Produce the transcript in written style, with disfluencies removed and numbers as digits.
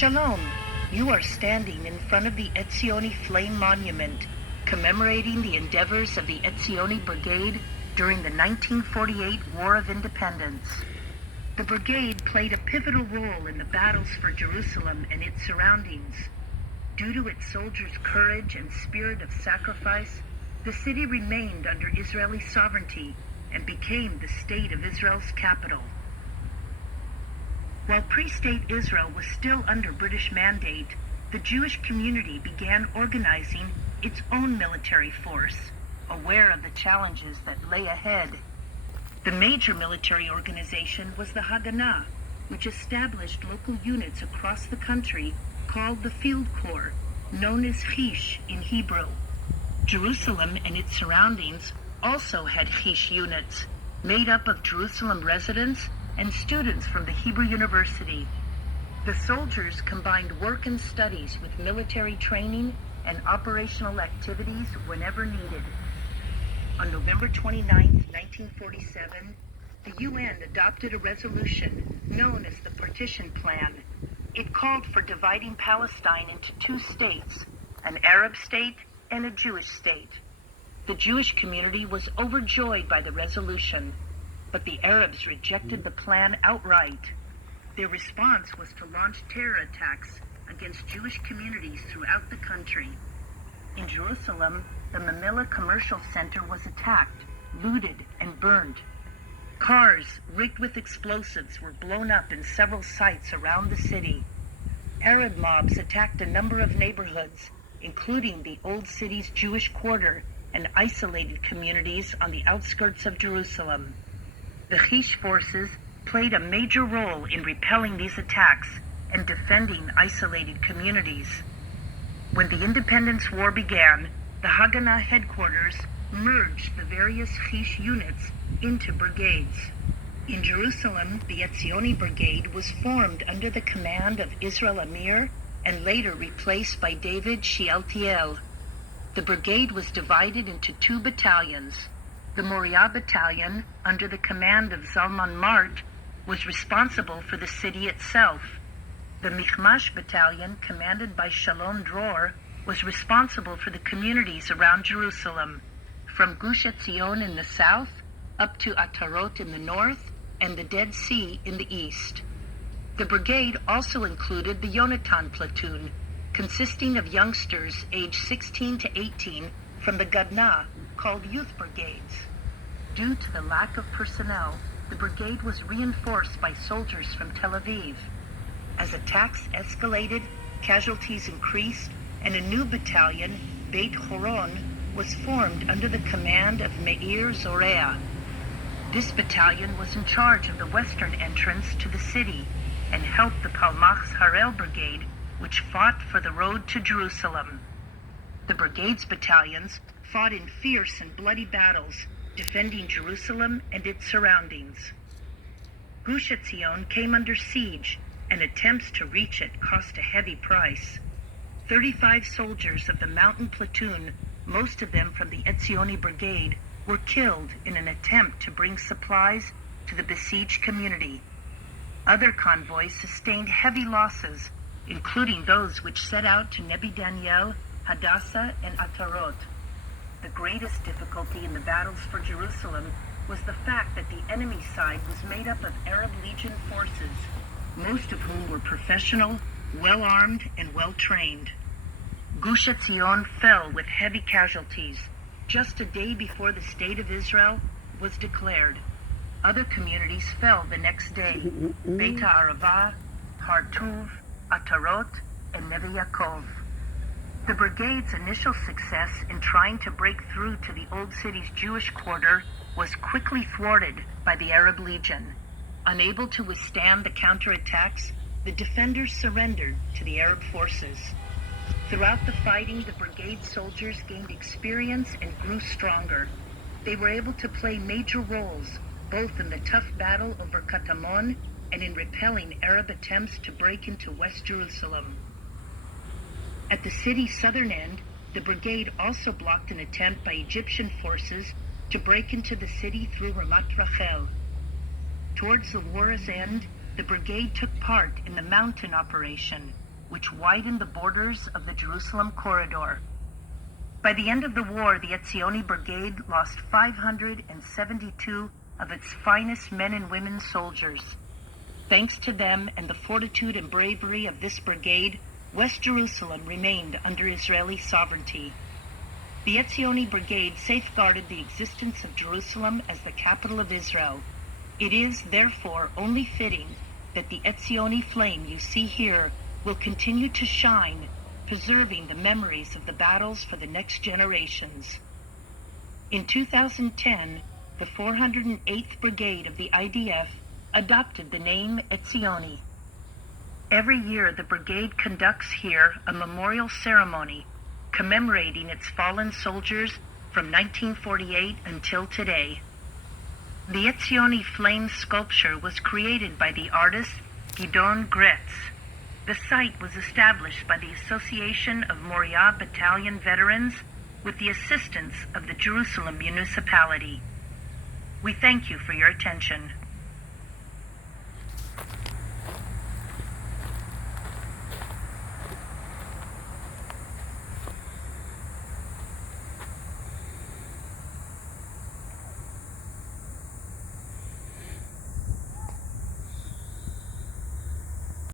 Shalom, you are standing in front of the Etzioni Flame Monument, commemorating the endeavors of the Etzioni Brigade during the 1948 War of Independence. The brigade played a pivotal role in the battles for Jerusalem and its surroundings. Due to its soldiers' courage and spirit of sacrifice, the city remained under Israeli sovereignty and became the state of Israel's capital. While pre-state Israel was still under British mandate, the Jewish community began organizing its own military force, aware of the challenges that lay ahead. The major military organization was the Haganah, which established local units across the country called the Field Corps, known as HISH in Hebrew. Jerusalem and its surroundings also had HISH units, made up of Jerusalem residents and students from the Hebrew University. The soldiers combined work and studies with military training and operational activities whenever needed. On November 29, 1947, the UN adopted a resolution known as the Partition Plan. It called for dividing Palestine into two states, an Arab state and a Jewish state. The Jewish community was overjoyed by the resolution, but the Arabs rejected the plan outright. Their response was to launch terror attacks against Jewish communities throughout the country. In Jerusalem, the Mamilla Commercial Center was attacked, looted, and burned. Cars rigged with explosives were blown up in several sites around the city. Arab mobs attacked a number of neighborhoods, including the Old City's Jewish quarter and isolated communities on the outskirts of Jerusalem. The HISH forces played a major role in repelling these attacks and defending isolated communities. When the Independence War began, the Haganah headquarters merged the various HISH units into brigades. In Jerusalem, the Etzioni Brigade was formed under the command of Yisrael Amir and later replaced by David Shaltiel. The brigade was divided into two battalions. The Moriah Battalion, under the command of Zalman Mart, was responsible for the city itself. The Mikhmas Battalion, commanded by Shalom Dror, was responsible for the communities around Jerusalem, from Gush Etzion in the south, up to Atarot in the north, and the Dead Sea in the east. The brigade also included the Yonatan platoon, consisting of youngsters aged 16 to 18 from the Gadna, called youth brigades. Due to the lack of personnel, the brigade was reinforced by soldiers from Tel Aviv. As attacks escalated, casualties increased, and a new battalion, Beit Horon, was formed under the command of Meir Zorea. This battalion was in charge of the western entrance to the city and helped the Palmach's Harel Brigade, which fought for the road to Jerusalem. The brigade's battalions fought in fierce and bloody battles, defending Jerusalem and its surroundings. Gush Etzion came under siege, and attempts to reach it cost a heavy price. 35 soldiers of the mountain platoon, most of them from the Etzioni Brigade, were killed in an attempt to bring supplies to the besieged community. Other convoys sustained heavy losses, including those which set out to Nebi Daniel, Hadassah, and Atarot. The greatest difficulty in the battles for Jerusalem was the fact that the enemy side was made up of Arab Legion forces, most of whom were professional, well-armed, and well-trained. Gush Etzion fell with heavy casualties just a day before the State of Israel was declared. Other communities fell the next day: Beit Arava, Har Tuv, Atarot, and Neve Yaakov. The brigade's initial success in trying to break through to the Old City's Jewish quarter was quickly thwarted by the Arab Legion. Unable to withstand the counterattacks, the defenders surrendered to the Arab forces. Throughout the fighting, the brigade soldiers gained experience and grew stronger. They were able to play major roles, both in the tough battle over Katamon and in repelling Arab attempts to break into West Jerusalem. At the city's southern end, the brigade also blocked an attempt by Egyptian forces to break into the city through Ramat Rachel. Towards the war's end, the brigade took part in the mountain operation, which widened the borders of the Jerusalem corridor. By the end of the war, the Etzioni Brigade lost 572 of its finest men and women soldiers. Thanks to them and the fortitude and bravery of this brigade, West Jerusalem remained under Israeli sovereignty. The Etzioni Brigade safeguarded the existence of Jerusalem as the capital of Israel. It is, therefore, only fitting that the Etzioni flame you see here will continue to shine, preserving the memories of the battles for the next generations. In 2010, the 408th Brigade of the IDF adopted the name Etzioni. Every year, the brigade conducts here a memorial ceremony commemorating its fallen soldiers from 1948 until today. The Etzioni flame sculpture was created by the artist Gidon Gretz. The site was established by the Association of Moriah Battalion veterans with the assistance of the Jerusalem municipality. We thank you for your attention.